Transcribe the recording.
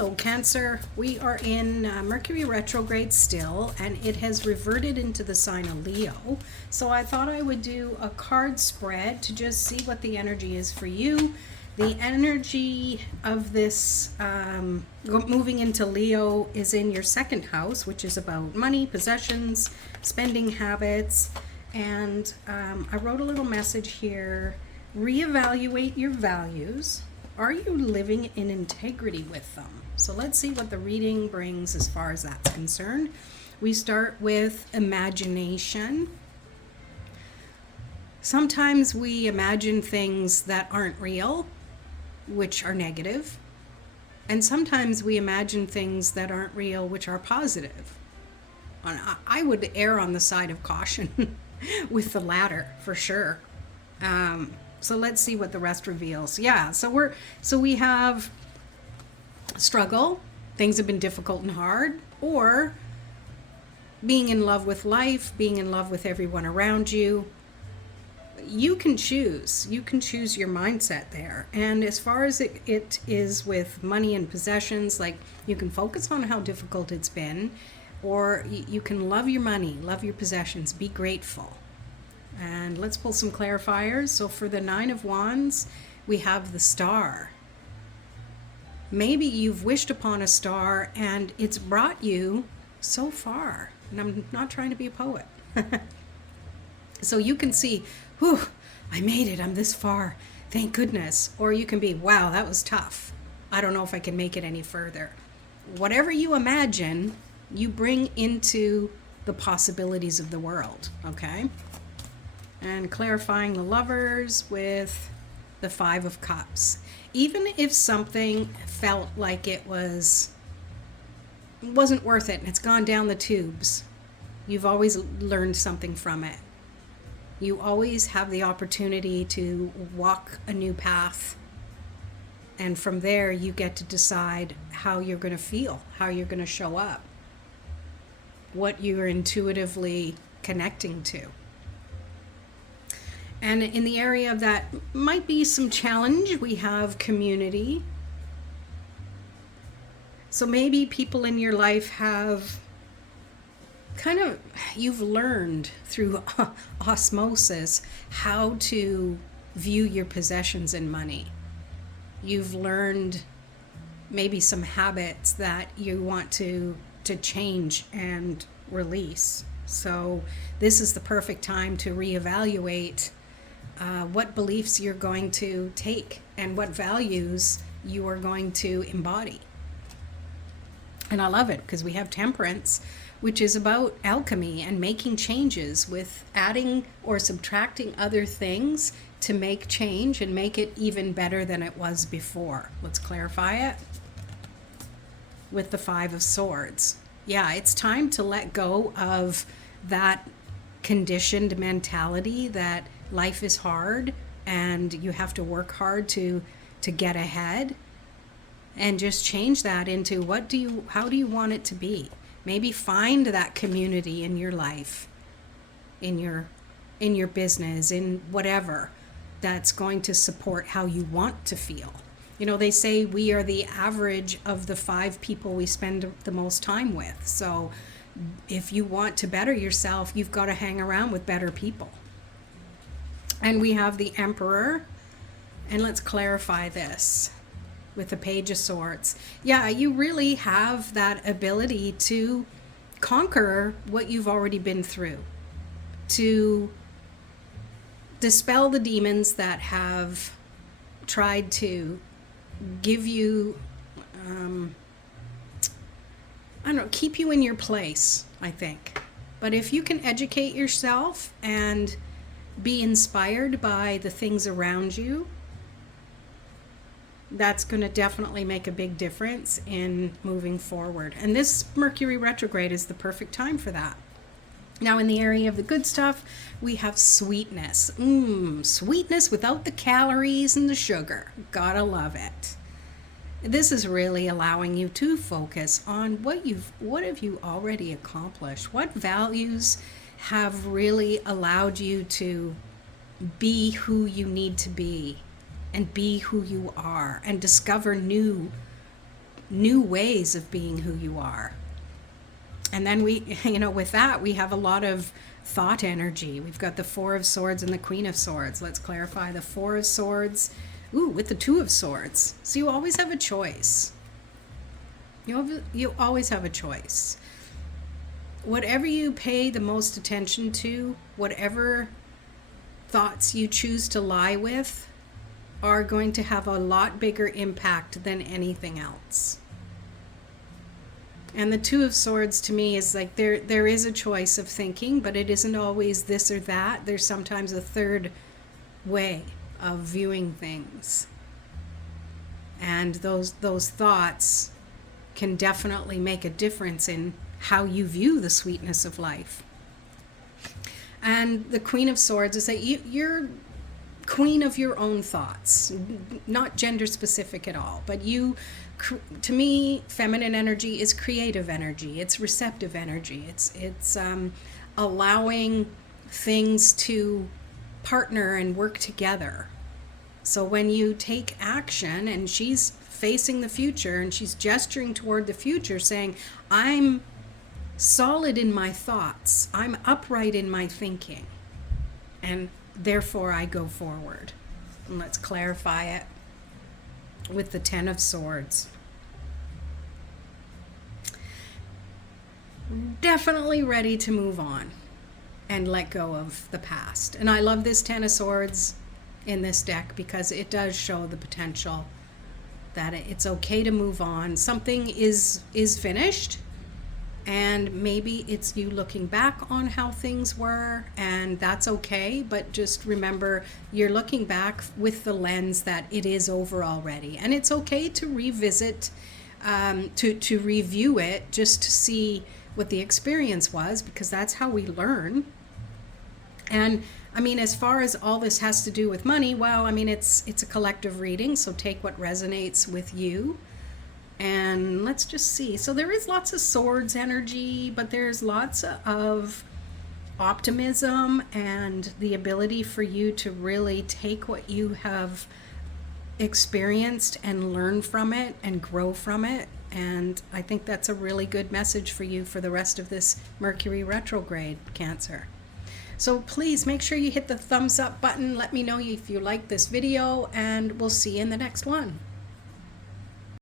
Hello, Cancer. We are in Mercury retrograde still, and it has reverted into the sign of Leo. So I thought I would do a card spread to just see what the energy is for you. The energy of this moving into Leo is in your second house, which is about money, possessions, spending habits. And I wrote a little message here. Reevaluate your values. Are you living in integrity with them? So let's see what the reading brings as far as that's concerned. We start with imagination. Sometimes we imagine things that aren't real, which are negative. And sometimes we imagine things that aren't real, which are positive. I would err on the side of caution with the latter, for sure. So let's see what the rest reveals. Yeah, so we have struggle, things have been difficult and hard, or being in love with life, being in love with everyone around you. You can choose. You can choose your mindset there. And as far as it is with money and possessions, like you can focus on how difficult it's been, or you can love your money, love your possessions, be grateful. And let's pull some clarifiers. So for the Nine of Wands, we have the Star. Maybe you've wished upon a star and it's brought you so far. And I'm not trying to be a poet. So you can see, whew, I made it. I'm this far. Thank goodness. Or you can be, wow, that was tough. I don't know if I can make it any further. Whatever you imagine, you bring into the possibilities of the world, okay? And clarifying the Lovers with the Five of Cups. Even if something felt like it wasn't worth it and it's gone down the tubes, you've always learned something from it. You always have the opportunity to walk a new path. And from there, you get to decide how you're going to feel, how you're going to show up, what you're intuitively connecting to. And in the area of that might be some challenge, we have community. So maybe people in your life have you've learned through osmosis how to view your possessions and money. You've learned maybe some habits that you want to change and release. So this is the perfect time to reevaluate what beliefs you're going to take and what values you are going to embody. And I love it because we have Temperance, which is about alchemy and making changes with adding or subtracting other things to make change and make it even better than it was before. Let's clarify it with the Five of Swords. Yeah, it's time to let go of that conditioned mentality that life is hard and you have to work hard to get ahead, and just change that into how do you want it to be? Maybe find that community in your life, in your business, in whatever, that's going to support how you want to feel. You know, they say we are the average of the 5 people we spend the most time with. So if you want to better yourself, you've got to hang around with better people. And we have the Emperor. And let's clarify this with the Page of Swords. Yeah, you really have that ability to conquer what you've already been through, to dispel the demons that have tried to give you, keep you in your place, I think. But if you can educate yourself and be inspired by the things around you, that's going to definitely make a big difference in moving forward. And this Mercury retrograde is the perfect time for that. Now, in the area of the good stuff, we have sweetness. Sweetness without the calories and the sugar. Gotta love it. This is really allowing you to focus on what have you already accomplished? What values have really allowed you to be who you need to be and be who you are and discover new new ways of being who you are. And then we, with that, we have a lot of thought energy. We've got the Four of Swords and the Queen of Swords. Let's clarify the Four of Swords. Ooh, with the Two of Swords. So you always have a choice. You always have a choice. Whatever you pay the most attention to, whatever thoughts you choose to lie with, are going to have a lot bigger impact than anything else. And the Two of Swords to me is like there is a choice of thinking, but it isn't always this or that. There's sometimes a third way of viewing things. And those thoughts can definitely make a difference in how you view the sweetness of life. And the Queen of Swords is that you're queen of your own thoughts, not gender specific at all, but to me, feminine energy is creative energy. It's receptive energy. It's allowing things to partner and work together. So when you take action, and she's facing the future and she's gesturing toward the future, saying, I'm solid in my thoughts, I'm upright in my thinking, and therefore I go forward. And let's clarify it with the Ten of Swords. Definitely ready to move on and let go of the past. And I love this Ten of Swords in this deck because it does show the potential that it's okay to move on. Something is finished, and maybe it's you looking back on how things were, and that's okay, but just remember you're looking back with the lens that it is over already. And it's okay to revisit, to review it, just to see what the experience was, because that's how we learn. And I mean, as far as all this has to do with money, well, I mean, it's a collective reading, so take what resonates with you. And let's just see. So there is lots of swords energy, but there's lots of optimism and the ability for you to really take what you have experienced and learn from it and grow from it. And I think that's a really good message for you for the rest of this Mercury retrograde, Cancer. So please make sure you hit the thumbs up button. Let me know if you like this video, and we'll see you in the next one.